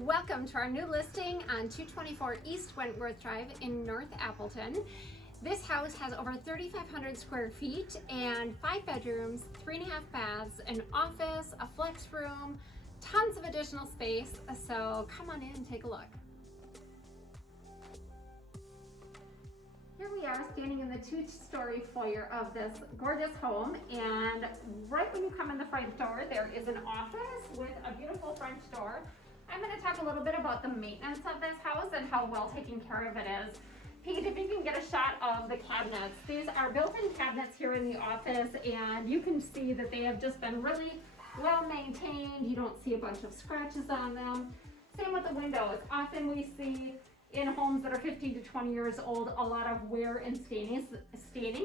Welcome to our new listing on 224 East Wentworth Drive in North Appleton. This house has over 3,500 square feet and 5 bedrooms, 3.5 baths, an office, a flex room, tons of additional space. So come on in and take a look. Here we are standing in the 2-story foyer of this gorgeous home, and right when you come in the front door there is an office with a beautiful French door. I'm going to talk a little bit about the maintenance of this house and how well taken care of it is. Pete, if you can get a shot of the cabinets. These are built-in cabinets here in the office, and you can see that they have just been really well maintained. You don't see a bunch of scratches on them. Same with the windows. Often we see in homes that are 15 to 20 years old a lot of wear and staining,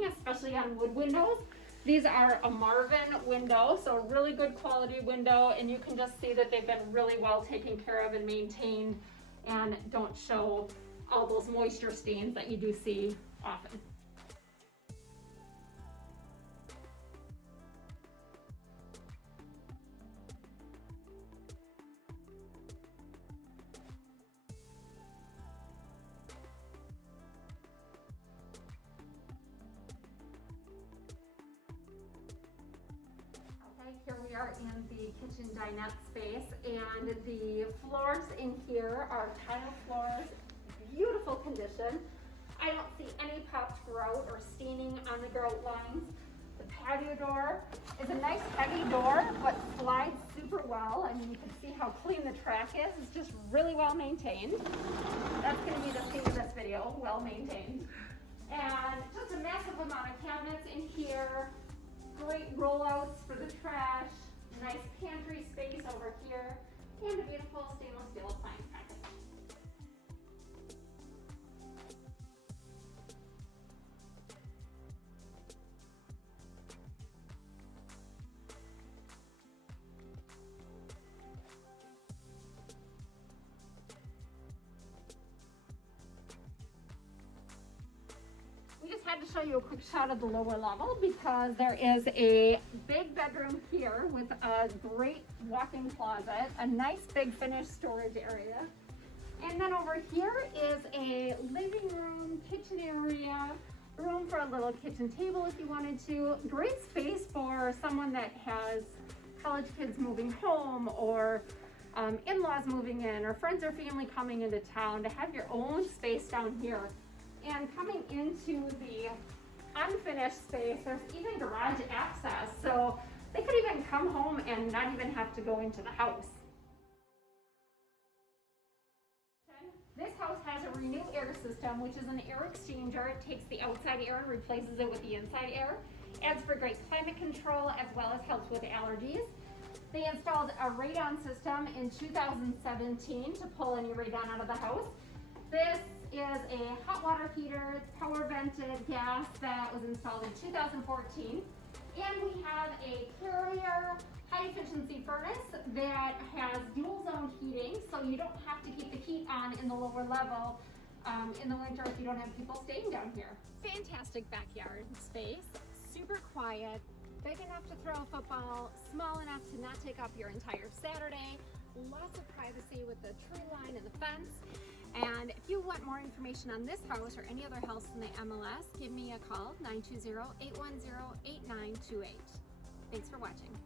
especially on wood windows. These are a Marvin window, so a really good quality window, and you can just see that they've been really well taken care of and maintained and don't show all those moisture stains that you do see often. Here we are in the kitchen dinette space, and the floors in here are tile floors, beautiful condition. I don't see any popped grout or staining on the grout lines. The patio door is a nice heavy door, but slides super well. I mean, you can see how clean the track is. It's just really well maintained. That's going to be the theme of this video, well maintained. And just a massive amount of cabinets in here. Great rollouts for the trash, nice pantry space over here, and a beautiful stainless steel appliance package. We just had to show you a quick shot of the lower level because there is a big bedroom here with a great walk-in closet, a nice big finished storage area. And then over here is a living room, kitchen area, room for a little kitchen table if you wanted to. Great space for someone that has college kids moving home, or in-laws moving in, or friends or family coming into town, to have your own space down here. And coming into the unfinished space, there's even garage access, so they could even come home and not even have to go into the house. This house has a Renew air system, which is an air exchanger. It takes the outside air and replaces it with the inside air. Adds for great climate control as well as helps with allergies. They installed a radon system in 2017 to pull any radon out of the house. This is a hot water heater, power vented gas, that was installed in 2014. And we have a Carrier high efficiency furnace that has dual zone heating, so you don't have to keep the heat on in the lower level in the winter if you don't have people staying down here. Fantastic backyard space, super quiet, big enough to throw a football, small enough to not take up your entire Saturday. Lots of privacy with the tree line and the fence. And if you want more information on this house or any other house in the MLS, give me a call, 920-810-8928. Thanks for watching.